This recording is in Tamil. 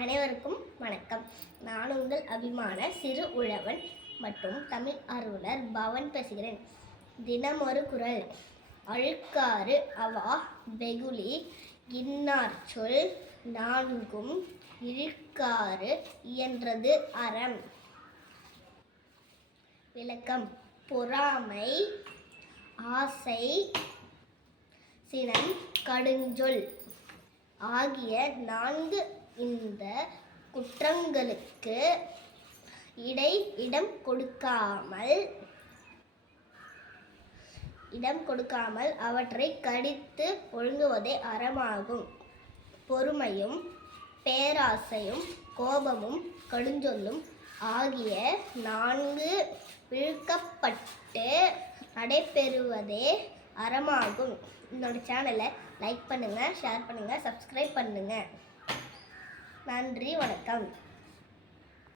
அனைவருக்கும் வணக்கம். நான் உங்கள் அபிமான சிறு உழவன் மற்றும் தமிழ் ஆர்வலர் பவன் பேசுகிறேன். தினமொரு குறள். அழுக்காறு அவா வெகுளி இன்னார் சொல் நான்கும் இழுக்காறு இயன்றது அறம். விளக்கம். பொறாமை, ஆசை, சினம், கடுஞ்சொல் ஆகிய 4 இந்த குற்றங்களுக்கு இடம் கொடுக்காமல் அவற்றை கடித்து ஒழுங்குவதே அறமாகும். பொறுமையும் பேராசையும் கோபமும் கடுஞ்சொல்லும் ஆகிய 4 விழுக்கப்பட்டு நடைபெறுவதே அறமாகும். என்னோட சேனலை லைக் பண்ணுங்கள், ஷேர் பண்ணுங்கள், சப்ஸ்கிரைப் பண்ணுங்கள். நன்றி, வணக்கம்.